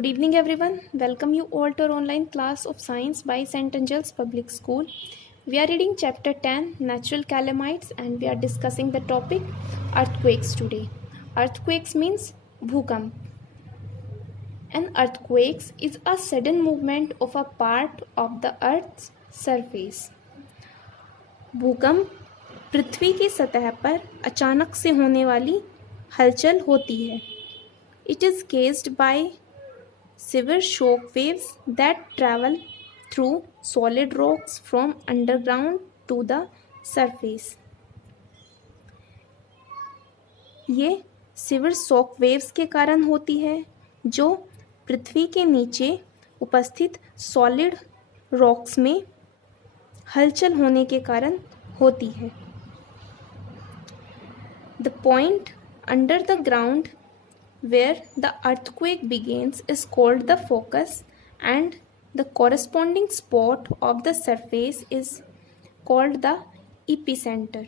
Good evening, everyone. Welcome you all to our online class of science by St. Angel's Public School. We are reading chapter 10, Natural Calamites, and we are discussing the topic earthquakes today. Earthquakes means bhukamp. An earthquake is a sudden movement of a part of the earth's surface. भूकंप पृथ्वी की सतह पर अचानक से होने वाली हलचल होती है. It is caused by severe shock waves that travel through solid rocks from underground to the surface. ये सिवियर शॉक वेव्स के कारण होती है जो पृथ्वी के नीचे उपस्थित सॉलिड रॉक्स में हलचल होने के कारण होती है. The point under the ground where the earthquake begins is called the focus and the corresponding spot of the surface is called the epicenter.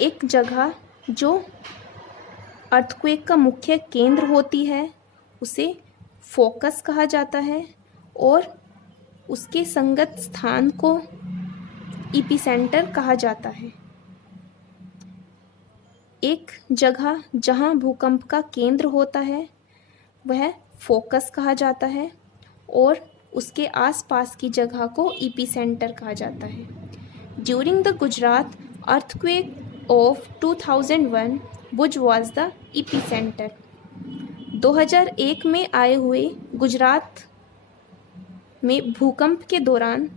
एक जगह जो अर्थक्वेक का मुख्य केंद्र होती है उसे फोकस कहा जाता है और उसके संगत स्थान को एपिसेंटर कहा जाता है. एक जगह जहां भूकंप का केंद्र होता है वह फोकस कहा जाता है और उसके आसपास की जगह को एपिसेंटर कहा जाता है. During the Gujarat earthquake of 2001 Bhuj was the epicentre. 2001 में आए हुए गुजरात में भूकंप के दौरान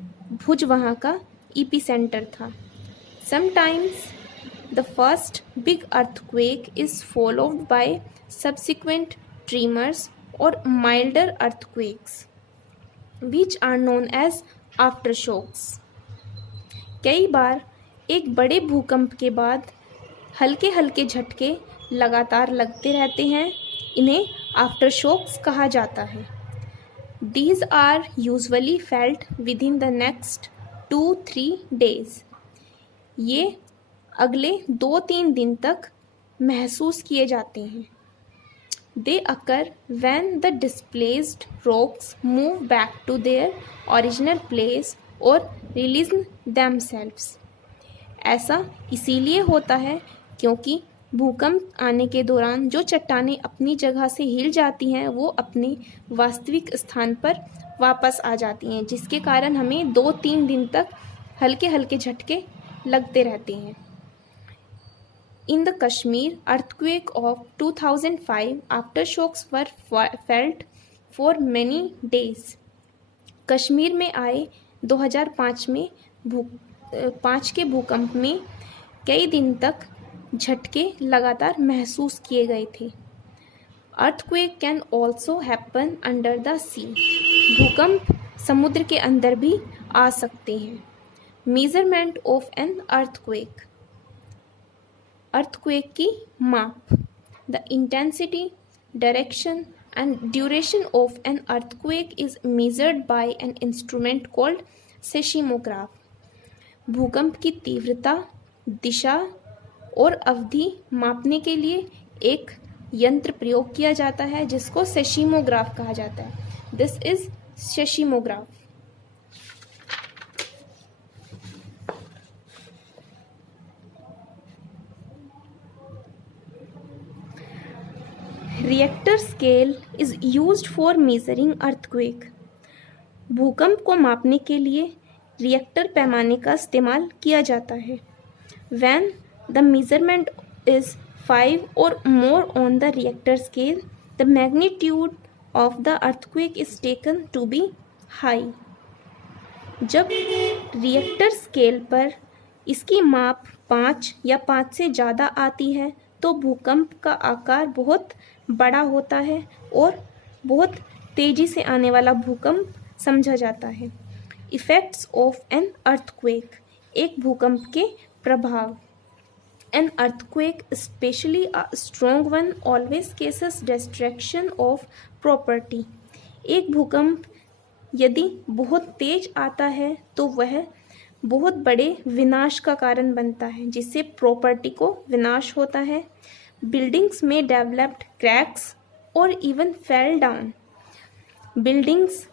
भुज वहां का एपिसेंटर था. Sometimes the first big earthquake is followed by subsequent tremors or milder earthquakes, which are known as aftershocks. कई बार एक बड़े भूकंप के बाद हल्के हल्के झटके लगातार लगते रहते हैं. इन्हें आफ्टरशॉक्स कहा जाता है. These are usually felt within the next 2-3 days. ये अगले 2-3 दिन तक महसूस किए जाते हैं. They occur when the displaced rocks move back to their original place or release themselves. ऐसा इसीलिए होता है क्योंकि भूकंप आने के दौरान जो चट्टानें अपनी जगह से हिल जाती हैं वो अपने वास्तविक स्थान पर वापस आ जाती हैं, जिसके कारण हमें 2-3 दिन तक हल्के हल्के झटके लगते रहते हैं. In the Kashmir earthquake of 2005, aftershocks were felt for many days. Kashmir में आए 2005 में 5 के भूकंप में कई दिन तक झटके लगातार महसूस किए गए थे. Earthquake can also happen under the sea. भूकंप समुद्र के अंदर भी आ सकते हैं. Measurement of an earthquake. Earthquake की माप. The intensity, direction and duration of an earthquake is measured by an instrument called seismograph. भूकंप की तीव्रता, दिशा और अवधि मापने के लिए एक यंत्र प्रयोग किया जाता है जिसको सेस्मोग्राफ कहा जाता है. This is seismograph. Richter scale is used for measuring earthquake. भूकंप को मापने के लिए रिएक्टर पैमाने का इस्तेमाल किया जाता है. व्हेन द मेजरमेंट इज 5 और more on the Richter scale the magnitude of the earthquake is taken to be high. जब रिएक्टर स्केल पर इसकी माप 5 या 5 से ज़्यादा आती है तो भूकंप का आकार बहुत बड़ा होता है और बहुत तेज़ी से आने वाला भूकंप समझा जाता है. Effects of an earthquake. एक भूकंप के प्रभाव. An earthquake specially a strong one always cases destruction of property. एक भूकंप यदि बहुत तेज आता है तो वह बहुत बड़े विनाश का कारण बनता है जिससे प्रॉपर्टी को विनाश होता है. Buildings may develop cracks or even fell down. Buildings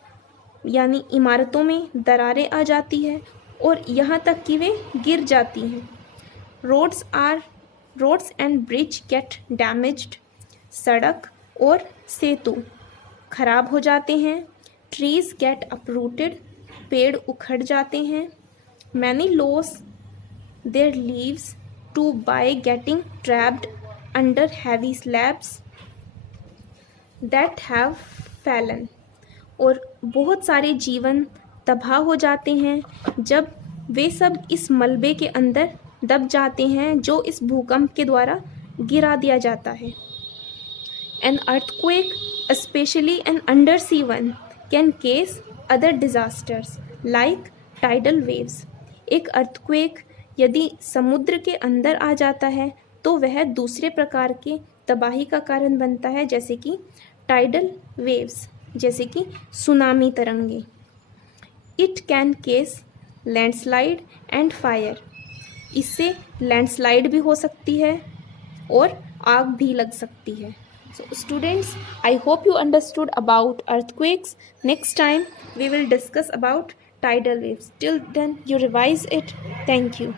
यानी इमारतों में दरारें आ जाती है और यहाँ तक कि वे गिर जाती हैं. Roads and bridge get damaged. सड़क और सेतु खराब हो जाते हैं. Trees get uprooted. पेड़ उखड़ जाते हैं. Many lose their lives to by getting trapped under heavy slabs that have fallen. और बहुत सारे जीवन तबाह हो जाते हैं जब वे सब इस मलबे के अंदर दब जाते हैं जो इस भूकंप के द्वारा गिरा दिया जाता है. An earthquake, especially an undersea one, can cause other disasters like tidal waves. एक earthquake यदि समुद्र के अंदर आ जाता है तो वह दूसरे प्रकार के तबाही का कारण बनता है, जैसे कि टाइडल वेव्स, जैसे कि सुनामी तरंगे. It can case landslide and fire. इससे लैंडस्लाइड भी हो सकती है और आग भी लग सकती है. So students, I hope you understood about earthquakes. Next time we will discuss about tidal waves. Till then you revise it. Thank you.